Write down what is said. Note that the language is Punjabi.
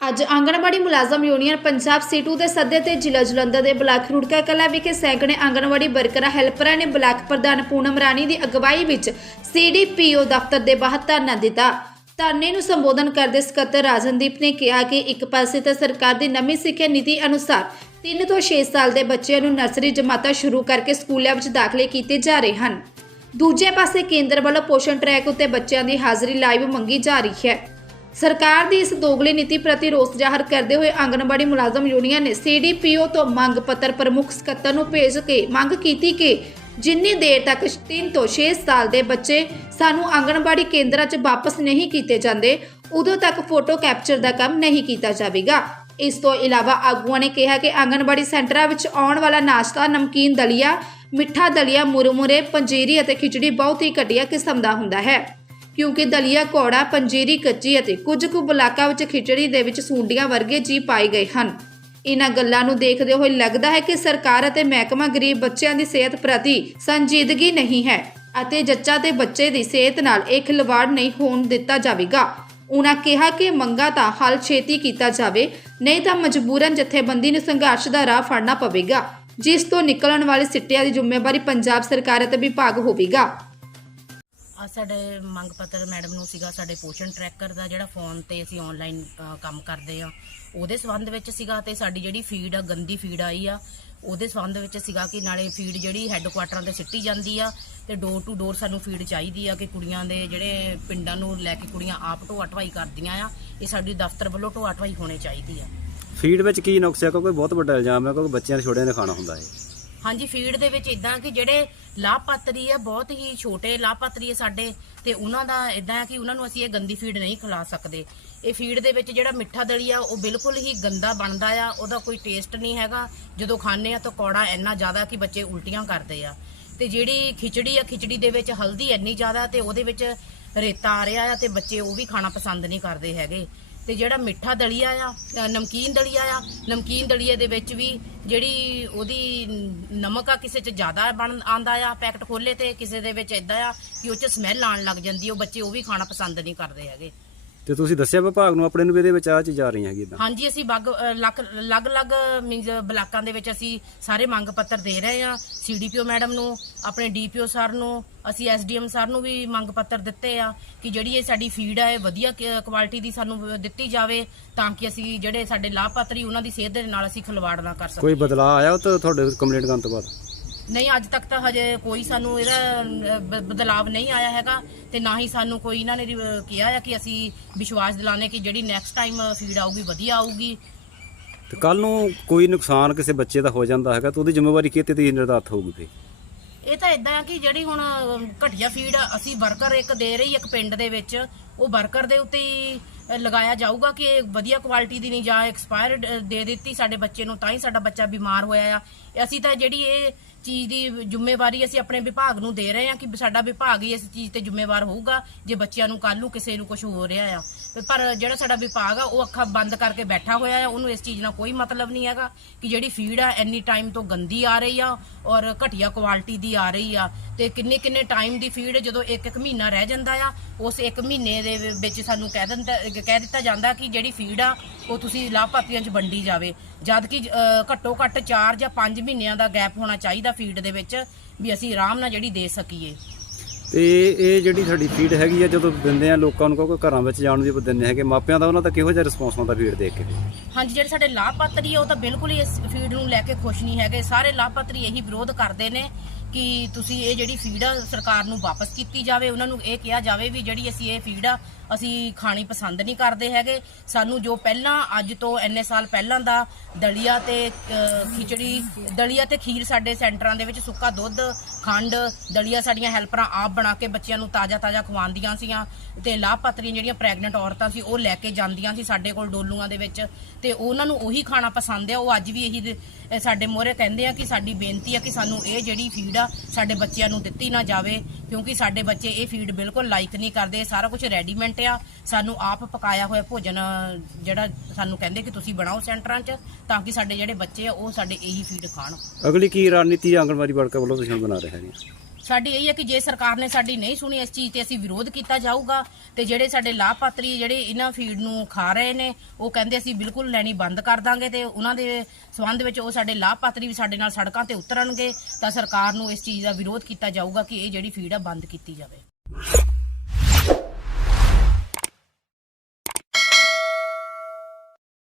ਅੱਜ ਆਂਗਣਵਾੜੀ ਮੁਲਾਜ਼ਮ ਯੂਨੀਅਨ ਪੰਜਾਬ ਸੀਟੂ ਦੇ ਸੱਦੇ ਤੇ ਜ਼ਿਲ੍ਹਾ ਜਲੰਧਰ ਦੇ ਬਲਾਕ ਰੁੜਕਾ ਕਲਾ ਵਿਖੇ ਸੈਂਕੜੇ ਆਂਗਣਵਾੜੀ ਵਰਕਰਾਂ, ਹੈਲਪਰਾਂ ਨੇ ਬਲਾਕ ਪ੍ਰਧਾਨ ਪੂਨਮ ਰਾਣੀ ਦੀ ਅਗਵਾਈ ਵਿੱਚ ਸੀਡੀਪੀਓ ਦਫ਼ਤਰ ਦੇ ਬਾਹਰ ਧਰਨਾ ਦਿੱਤਾ। ਧਰਨੇ ਨੂੰ ਸੰਬੋਧਨ ਕਰਦੇ ਸਕੱਤਰ ਰਾਜਨਦੀਪ ਨੇ ਕਿਹਾ ਕਿ ਇੱਕ ਪਾਸੇ ਤਾਂ ਸਰਕਾਰ ਦੀ ਨਵੀਂ ਸਿੱਖਿਆ ਨੀਤੀ ਅਨੁਸਾਰ 3 ਤੋਂ 6 ਸਾਲ ਦੇ ਬੱਚਿਆਂ ਨੂੰ ਨਰਸਰੀ ਜਮਾਤਾਂ ਸ਼ੁਰੂ ਕਰਕੇ ਸਕੂਲਾਂ ਵਿੱਚ ਦਾਖਲੇ ਕੀਤੇ ਜਾ ਰਹੇ ਹਨ। ਦੂਜੇ ਪਾਸੇ ਕੇਂਦਰ ਵੱਲੋਂ ਪੋਸ਼ਣ ਟਰੈਕ ਉੱਤੇ ਬੱਚਿਆਂ ਦੀ ਹਾਜ਼ਰੀ ਲਾਈਵ ਮੰਗੀ ਜਾ ਰਹੀ ਹੈ। ਸਰਕਾਰ ਦੀ ਇਸ ਦੋਗਲੀ ਨੀਤੀ ਪ੍ਰਤੀ ਰੋਸ ਜ਼ਾਹਰ ਕਰਦੇ ਹੋਏ ਆਂਗਣਵਾੜੀ ਮੁਲਾਜ਼ਮ ਯੂਨੀਅਨ ਨੇ ਸੀਡੀਪੀਓ ਤੋਂ ਮੰਗ ਪੱਤਰ ਪ੍ਰਮੁੱਖ ਸਕੱਤਰ ਨੂੰ ਭੇਜ ਕੇ ਮੰਗ ਕੀਤੀ ਕਿ ਜਿੰਨੀ ਦੇਰ ਤੱਕ 3 ਤੋਂ 6 ਸਾਲ ਦੇ ਬੱਚੇ ਸਾਨੂੰ ਆਂਗਣਵਾੜੀ ਕੇਂਦਰਾਂ 'ਚ ਵਾਪਸ ਨਹੀਂ ਕੀਤੇ ਜਾਂਦੇ, ਉਦੋਂ ਤੱਕ ਫੋਟੋ ਕੈਪਚਰ ਦਾ ਕੰਮ ਨਹੀਂ ਕੀਤਾ ਜਾਵੇਗਾ। ਇਸ ਤੋਂ ਇਲਾਵਾ ਆਗੂਆਂ ਨੇ ਕਿਹਾ ਕਿ ਆਂਗਣਵਾੜੀ ਸੈਂਟਰਾਂ ਵਿੱਚ ਆਉਣ ਵਾਲਾ ਨਾਸ਼ਤਾ, ਨਮਕੀਨ ਦਲੀਆ, ਮਿੱਠਾ ਦਲੀਆ, ਮੁਰਮੁਰੇ, ਪੰਜੀਰੀ ਅਤੇ ਖਿਚੜੀ ਬਹੁਤ ਹੀ ਘਟੀਆ ਕਿਸਮ ਦਾ ਹੁੰਦਾ ਹੈ। ਕਿਉਂਕਿ ਦਲੀਆ, ਕੌੜਾ, ਪੰਜੀਰੀ, ਕੱਚੀ ਅਤੇ ਕੁਝ ਕੁ ਬਲਾਕਾਂ ਵਿੱਚ ਖਿਚੜੀ ਦੇ ਵਿੱਚ ਸੁੰਡੀਆਂ ਵਰਗੇ ਜੀ ਪਾਏ ਗਏ ਹਨ। ਇਹਨਾਂ ਗੱਲਾਂ ਨੂੰ ਦੇਖਦੇ ਹੋਏ ਲੱਗਦਾ ਹੈ ਕਿ ਸਰਕਾਰ ਅਤੇ ਮਹਿਕਮਾ ਗਰੀਬ ਬੱਚਿਆਂ ਦੀ ਸਿਹਤ ਪ੍ਰਤੀ ਸੰਜੀਦਗੀ ਨਹੀਂ ਹੈ ਅਤੇ ਜੱਚਾ ਤੇ ਬੱਚੇ ਦੀ ਸਿਹਤ ਨਾਲ ਇਹ ਖਿਲਵਾੜ ਨਹੀਂ ਹੋਣ ਦਿੱਤਾ ਜਾਵੇਗਾ। ਉਹਨਾਂ ਕਿਹਾ ਕਿ ਮੰਗਾ ਤਾਂ ਹੱਲ ਛੇਤੀ ਕੀਤਾ ਜਾਵੇ, ਨਹੀਂ ਤਾਂ ਮਜਬੂਰਨ ਜਥੇਬੰਦੀ ਨੂੰ ਸੰਘਰਸ਼ ਦਾ ਰਾਹ ਫੜਨਾ ਪਵੇਗਾ, ਜਿਸ ਤੋਂ ਨਿਕਲਣ ਵਾਲੇ ਸਿੱਟਿਆਂ ਦੀ ਜ਼ਿੰਮੇਵਾਰੀ ਪੰਜਾਬ ਸਰਕਾਰ ਅਤੇ ਵਿਭਾਗ ਹੋਵੇਗਾ। ਆ ਸਾਡੇ ਮੰਗ ਪੱਤਰ ਮੈਡਮ ਨੂੰ ਸੀਗਾ ਸਾਡੇ ਪੋਸ਼ਣ ਟਰੈਕਰ ਦਾ ਜਿਹੜਾ ਫੋਨ ਤੇ ਅਸੀਂ ਆਨਲਾਈਨ ਕੰਮ ਕਰਦੇ ਆ ਉਹਦੇ ਸੰਬੰਧ ਵਿੱਚ ਸੀਗਾ ਤੇ ਸਾਡੀ ਜਿਹੜੀ ਫੀਡ ਆ, ਗੰਦੀ ਫੀਡ ਆਈ ਆ, ਉਹਦੇ ਸੰਬੰਧ ਵਿੱਚ ਸੀਗਾ ਕਿ ਨਾਲੇ ਫੀਡ ਜਿਹੜੀ ਹੈੱਡਕੁਆਟਰਾਂ ਤੇ ਸਿੱਟੀ ਜਾਂਦੀ ਆ ਤੇ ਡੋਰ ਟੂ ਡੋਰ ਸਾਨੂੰ ਫੀਡ ਚਾਹੀਦੀ ਆ ਕਿ ਕੁੜੀਆਂ ਦੇ ਜਿਹੜੇ ਪਿੰਡਾਂ ਨੂੰ ਲੈ ਕੇ ਕੁੜੀਆਂ ਆਪ ਢੋਆ ਢਵਾਈ ਕਰਦੀਆਂ ਆ, ਇਹ ਸਾਡੀ ਦਫ਼ਤਰ ਵੱਲੋਂ ਢੋਆ ਢਵਾਈ ਹੋਣੀ ਚਾਹੀਦੀ ਆ। ਫੀਡ ਵਿੱਚ ਕੀ ਨੁਕਸ ਹੈ ਕਿਉਂਕਿ ਬਹੁਤ ਵੱਡਾ ਇਲਜ਼ਾਮ ਹੈ ਕਿਉਂਕਿ ਬੱਚਿਆਂ ਦੇ ਛੋਟਿਆਂ ਨੇ ਖਾਣਾ ਹੁੰਦਾ ਹੈ ਹਾਂਜੀ ਫੀਡ ਦੇ ਵਿੱਚ ਇਦਾਂ ਕਿ ਜਿਹੜੇ ਲਾਭਪਾਤਰੀ ਆ, ਬਹੁਤ ਹੀ ਛੋਟੇ ਲਾਭਪਾਤਰੀ ਆ ਸਾਡੇ, ਤੇ ਉਹਨਾਂ ਦਾ ਇਦਾਂ ਕਿ ਉਹਨਾਂ ਨੂੰ ਅਸੀਂ ਇਹ ਗੰਦੀ ਫੀਡ ਨਹੀਂ ਖਿਲਾ ਸਕਦੇ। ਇਹ ਫੀਡ ਦੇ ਵਿੱਚ ਜਿਹੜਾ ਮਿੱਠਾ ਦਲੀ ਆ, ਉਹ ਬਿਲਕੁਲ ਹੀ ਗੰਦਾ ਬਣਦਾ ਆ, ਉਹਦਾ ਕੋਈ ਟੇਸਟ ਨਹੀਂ ਹੈਗਾ। ਜਦੋਂ ਖਾਂਦੇ ਆ ਤਾਂ ਕੌੜਾ ਇੰਨਾ ਜ਼ਿਆਦਾ ਕਿ ਬੱਚੇ ਉਲਟੀਆਂ ਕਰਦੇ ਆ। ਤੇ ਜਿਹੜੀ ਖਿਚੜੀ ਆ, ਖਿਚੜੀ ਦੇ ਵਿੱਚ ਹਲਦੀ ਇੰਨੀ ਜ਼ਿਆਦਾ ਤੇ ਉਹਦੇ ਵਿੱਚ ਰੇਤਾ ਆ ਰਿਹਾ ਆ ਤੇ ਬੱਚੇ ਉਹ ਵੀ ਖਾਣਾ ਪਸੰਦ ਨਹੀਂ ਕਰਦੇ ਹੈਗੇ। ਤੇ ਜਿਹੜਾ ਮਿੱਠਾ ਦਲੀਆ ਆ ਨਮਕੀਨ ਦਲੀਆ ਆ, ਨਮਕੀਨ ਦਲੀਏ ਦੇ ਵਿੱਚ ਵੀ ਜਿਹੜੀ ਉਹਦੀ ਨਮਕ ਆ, ਕਿਸੇ 'ਚ ਜ਼ਿਆਦਾ ਬਣ ਆਂਦਾ ਆ, ਪੈਕਟ ਖੋਲੇ ਤੇ ਕਿਸੇ ਦੇ ਵਿੱਚ ਇਦਾਂ ਆ ਕਿ ਉਹ 'ਚ ਸਮੈਲ ਆਣ ਲੱਗ ਜਾਂਦੀ ਉਹ ਬੱਚੇ ਉਹ ਵੀ ਖਾਣਾ ਪਸੰਦ ਨਹੀਂ ਕਰਦੇ ਹੈਗੇ। ਤੇ ਤੁਸੀਂ ਦੱਸਿਆ ਵਿਭਾਗ ਨੂੰ ਆਪਣੇ ਨੂੰ ਵੀ ਇਹਦੇ ਵਿੱਚ ਆ ਚੀਜ਼ ਆ ਰਹੀਆਂ ਹੈਗੀ ਇਦਾਂ ਹਾਂਜੀ ਅਸੀਂ ਬੱਗ ਲੱਕ- ਅਲੱਗ-ਅਲੱਗ ਮੀਨਸ ਬਲਾਕਾਂ ਦੇ ਵਿੱਚ ਅਸੀਂ ਸਾਰੇ ਮੰਗ ਪੱਤਰ ਦੇ ਰਹੇ ਹਾਂ। ਸੀਡੀਪੀਓ ਮੈਡਮ ਨੂੰ ਆਪਣੇ ਡੀਪੀਓ ਸਰ ਨੂੰ ਅਸੀਂ ਐਸਡੀਐਮ ਸਰ ਨੂੰ ਵੀ ਮੰਗ ਪੱਤਰ ਦਿੱਤੇ ਆ ਕਿ ਜਿਹੜੀ ਇਹ ਸਾਡੀ ਫੀਡ ਆ ਇਹ ਵਧੀਆ ਕੁਆਲਿਟੀ ਦੀ ਸਾਨੂੰ ਦਿੱਤੀ ਜਾਵੇ ਤਾਂ ਕਿ ਅਸੀਂ ਜਿਹੜੇ ਸਾਡੇ ਲਾਭਪਾਤਰੀ ਉਹਨਾਂ ਦੀ ਸਿਹਤ ਦੇ ਨਾਲ ਅਸੀਂ ਖਿਲਵਾੜ ਨਾ ਕਰ ਸਕੀਏ। ਕੋਈ ਬਦਲਾਅ ਆਇਆ ਉਹ ਤਾਂ ਤੁਹਾਡੇ ਕੰਪਲੇਂਟ ਕਰਨ ਤੋਂ ਬਾਅਦ? ਨਹੀਂ ਅੱਜ ਤੱਕ ਤਾਂ ਹਜੇ ਕੋਈ ਸਾਨੂੰ ਇਹਦਾ ਬ- ਬਦਲਾਵ ਨਹੀਂ ਆਇਆ ਹੈਗਾ ਤੇ ਨਾ ਹੀ ਸਾਨੂੰ ਕੋਈ ਇਹਨਾਂ ਨੇ ਕਿਹਾ ਹੈ ਕਿ ਅਸੀਂ ਵਿਸ਼ਵਾਸ ਦਿਲਾਣੇ ਕਿ ਜਿਹੜੀ ਨੈਕਸਟ ਟਾਈਮ ਫੀਡ ਆਊਗੀ ਵਧੀਆ ਆਊਗੀ। ਤੇ ਕੱਲ ਨੂੰ ਕੋਈ ਨੁਕਸਾਨ ਕਿਸੇ ਬੱਚੇ ਦਾ ਹੋ ਜਾਂਦਾ ਹੈਗਾ ਤਾਂ ਉਹਦੀ ਜ਼ਿੰਮੇਵਾਰੀ ਕਿਤੇ ਤੇ ਨਿਰਧਾਰਤ ਹੋਊਗੀ ਫੇ ਇਹ ਤਾਂ ਇਦਾਂ ਆ ਕਿ ਜਿਹੜੀ ਹੁਣ ਘਟੀਆ ਫੀਡ ਅਸੀਂ ਵਰਕਰ ਇੱਕ ਦੇ ਰਹੀ ਇੱਕ ਪਿੰਡ ਦੇ ਵਿੱਚ ਉਹ ਵਰਕਰ ਦੇ ਉੱਤੇ ਹੀ ਅ, ਲਗਾਇਆ ਜਾਊਗਾ ਕਿ ਇਹ ਵਧੀਆ ਕੁਆਲਿਟੀ ਦੀ ਨਹੀਂ ਜਾਂ ਐਕਸਪਾਇਰ ਦੇ ਦਿੱਤੀ ਸਾਡੇ ਬੱਚੇ ਨੂੰ ਤਾਂ ਹੀ ਸਾਡਾ ਬੱਚਾ ਬਿਮਾਰ ਹੋਇਆ ਆ। ਅਸੀਂ ਤਾਂ ਜਿਹੜੀ ਇਹ ਚੀਜ਼ ਦੀ ਜ਼ਿੰਮੇਵਾਰੀ ਅਸੀਂ ਆਪਣੇ ਵਿਭਾਗ ਨੂੰ ਦੇ ਰਹੇ ਹਾਂ ਕਿ ਸਾਡਾ ਵਿਭਾਗ ਹੀ ਇਸ ਚੀਜ਼ ਤੇ ਜ਼ਿੰਮੇਵਾਰ ਹੋਊਗਾ, ਜੇ ਬੱਚਿਆਂ ਨੂੰ ਕੱਲ੍ਹ ਨੂੰ ਕਿਸੇ ਨੂੰ ਕੁਝ ਹੋ ਰਿਹਾ ਆ। ਪਰ ਜਿਹੜਾ ਸਾਡਾ ਵਿਭਾਗ ਆ, ਉਹ ਅੱਖਾਂ ਬੰਦ ਕਰਕੇ ਬੈਠਾ ਹੋਇਆ ਆ, ਉਹਨੂੰ ਇਸ ਚੀਜ਼ ਨਾਲ ਕੋਈ ਮਤਲਬ ਨਹੀਂ ਹੈਗਾ ਕਿ ਜਿਹੜੀ ਫੀਡ ਆ, ਇੰਨੀ ਟਾਈਮ ਤੋਂ ਗੰਦੀ ਆ ਰਹੀ ਆ ਔਰ ਘਟੀਆ ਕੁਆਲਿਟੀ ਦੀ ਆ ਰਹੀ ਆ। ਤੇ ਕਿੰਨੇ ਕਿੰਨੇ ਟਾਈਮ ਦੀ ਫੀਡ ਜਦੋਂ ਇੱਕ ਇੱਕ ਮਹੀਨਾ ਰਹਿ ਜਾਂਦਾ ਆ, ਉਸ ਇੱਕ ਮਹੀਨੇ ਦੇ ਵਿੱਚ ਸਾਨੂੰ ਕਹਿ ਦਿੰਦਾ, ਕਹਿ ਦਿੱਤਾ ਜਾਂਦਾ ਕਿ ਜਿਹੜੀ ਫੀਡ ਆ, ਉਹ ਤੁਸੀਂ ਲਾਭਪਾਤਰੀਆਂ 'ਚ ਵੰਡੀ ਜਾਵੇ। ਜਦ ਕਿ ਘੱਟੋ ਘੱਟ 4 ਜਾਂ 5 ਮਹੀਨਿਆਂ ਦਾ ਗੈਪ ਹੋਣਾ ਚਾਹੀਦਾ ਫੀਡ ਦੇ ਵਿੱਚ ਵੀ ਅਸੀਂ ਆਰਾਮ ਨਾਲ ਜਿਹੜੀ ਦੇ ਸਕੀਏ। ਤੇ ਇਹ ਜਿਹੜੀ ਸਾਡੀ ਫੀਡ ਹੈਗੀ ਆ ਜਦੋਂ ਦਿੰਦੇ ਆ ਲੋਕਾਂ ਨੂੰ ਕਿਉਂਕਿ ਘਰਾਂ ਵਿੱਚ ਜਾਣ ਦੀ ਦਿੰਦੇ ਹੈਗੇ ਮਾਪਿਆਂ ਦਾ ਉਹਨਾਂ ਦਾ ਕਿਹੋ ਜਿਹਾ ਰਿਸਪੌਂਸ ਹੁੰਦਾ ਫੀਡ ਦੇਖ ਕੇ? ਹਾਂਜੀ ਜਿਹੜੇ ਸਾਡੇ ਲਾਭਪਾਤਰੀ ਆ ਉਹ ਤਾਂ ਬਿਲਕੁਲ ਹੀ ਇਸ ਫੀਡ ਨੂੰ ਲੈ ਕੇ ਖੁਸ਼ ਨਹੀਂ ਹੈਗੇ। ਸਾਰੇ ਲਾਭਪਾਤਰੀ ਇਹੀ ਵਿਰੋਧ ਕਰਦੇ ਨੇ ਕਿ ਤੁਸੀਂ ਇਹ ਜਿਹੜੀ ਫੀਡ ਆ ਸਰਕਾਰ ਨੂੰ ਵਾਪਸ ਕੀਤੀ ਜਾਵੇ ਉਹਨਾਂ ਨੂੰ ਇਹ ਕਿਹਾ ਜਾਵੇ ਵੀ ਜਿਹੜੀ ਅਸੀਂ ਇਹ ਫੀਡ ਆ ਅਸੀਂ ਖਾਣੀ ਪਸੰਦ ਨਹੀਂ ਕਰਦੇ ਹੈਗੇ। ਸਾਨੂੰ ਜੋ ਪਹਿਲਾਂ ਅੱਜ ਤੋਂ ਇੰਨੇ ਸਾਲ ਪਹਿਲਾਂ ਦਾ ਦਲੀਆ ਤੇ ਅ, ਖਿਚੜੀ ਦਲੀਆ ਤੇ ਖੀਰ ਸਾਡੇ ਸੈਂਟਰਾਂ ਦੇ ਵਿੱਚ ਸੁੱਕਾ ਦੁੱਧ ਖੰਡ ਦਲੀਆ ਸਾਡੀਆਂ ਹੈਲਪਰਾਂ ਆਪ ਬਣਾ ਕੇ ਬੱਚਿਆਂ ਨੂੰ ਤਾਜ਼ਾ-ਤਾਜ਼ਾ ਖਵਾਉਂਦੀਆਂ ਸੀਆਂ ਤੇ ਲਾਭਪਾਤਰੀਆਂ ਜਿਹੜੀਆਂ ਪ੍ਰੈਗਨੈਂਟ ਔਰਤਾਂ ਸੀ ਉਹ ਲੈ ਕੇ ਜਾਂਦੀਆਂ ਸੀ ਸਾਡੇ ਕੋਲ ਡੋਲੂਆਂ ਦੇ ਵਿੱਚ ਤੇ ਉਹਨਾਂ ਨੂੰ ਉਹੀ ਖਾਣਾ ਪਸੰਦ ਆ। ਉਹ ਅੱਜ ਵੀ ਇਹੀ ਅਹ ਸਾਡੇ ਮੋਹਰੇ ਕਹਿੰਦੇ ਆ ਕਿ ਸਾਡੀ ਬੇਨਤੀ ਆ ਕਿ ਸਾਨੂੰ ਇਹ ਜਿਹੜੀ ਫੀਡ ਆ ਸਾਡੇ ਬੱਚਿਆਂ ਨੂੰ ਦਿੱਤੀ ਨਾ ਜਾਵੇ, ਕਿਉਂਕਿ ਸਾਡੇ ਬੱਚੇ ਇਹ ਫੀਡ ਬਿਲਕੁਲ ਲਾਈਕ ਨਹੀਂ ਕਰਦੇ, ਸਾਰਾ ਕੁਝ ਰੈਡੀਮੈਂਟ ਆ। ਸਾਨੂੰ ਆਪ ਪਕਾਇਆ ਹੋਇਆ ਭੋਜਨ, ਜਿਹੜਾ ਸਾਨੂੰ ਕਹਿੰਦੇ ਕਿ ਤੁਸੀਂ ਬਣਾਓ ਸੈਂਟਰਾਂ 'ਚ, ਤਾਂ ਕਿ ਸਾਡੇ ਜਿਹੜੇ ਬੱਚੇ ਆ, ਉਹ ਸਾਡੇ ਇਹੀ ਫੀਡ ਖਾਣ। ਅਗਲੀ ਕੀ ਰਣਨੀਤੀ ਆਂਗਣਵਾੜੀ ਵਰਕਰ ਵੱਲੋਂ ਤੁਸੀਂ ਬਣਾ ਰਹੇ ਹੈਗੇ ਸਾਡੀ ਇਹ ਹੈ ਕਿ ਜੇ ਸਰਕਾਰ ਨੇ ਸਾਡੀ ਨਹੀਂ ਸੁਣੀ, ਇਸ ਚੀਜ਼ ਤੇ ਅਸੀਂ ਵਿਰੋਧ ਕੀਤਾ ਜਾਊਗਾ ਤੇ ਜਿਹੜੇ ਸਾਡੇ ਲਾਭਪਾਤਰੀ, ਜਿਹੜੇ ਇਹਨਾਂ ਫੀਡ ਨੂੰ ਖਾ ਰਹੇ ਨੇ, ਉਹ ਕਹਿੰਦੇ ਅਸੀਂ ਬਿਲਕੁਲ ਲੈਣੀ ਬੰਦ ਕਰ ਦਾਂਗੇ ਤੇ ਉਹਨਾਂ ਦੇ ਸਬੰਧ ਵਿੱਚ ਉਹ ਸਾਡੇ ਲਾਭਪਾਤਰੀ ਵੀ ਸਾਡੇ ਨਾਲ ਸੜਕਾਂ ਤੇ ਉਤਰਨਗੇ, ਤਾਂ ਸਰਕਾਰ ਨੂੰ ਇਸ ਚੀਜ਼ ਦਾ ਵਿਰੋਧ ਕੀਤਾ ਜਾਊਗਾ ਕਿ ਇਹ ਜਿਹੜੀ ਫੀਡ ਆ ਬੰਦ ਕੀਤੀ ਜਾਵੇ।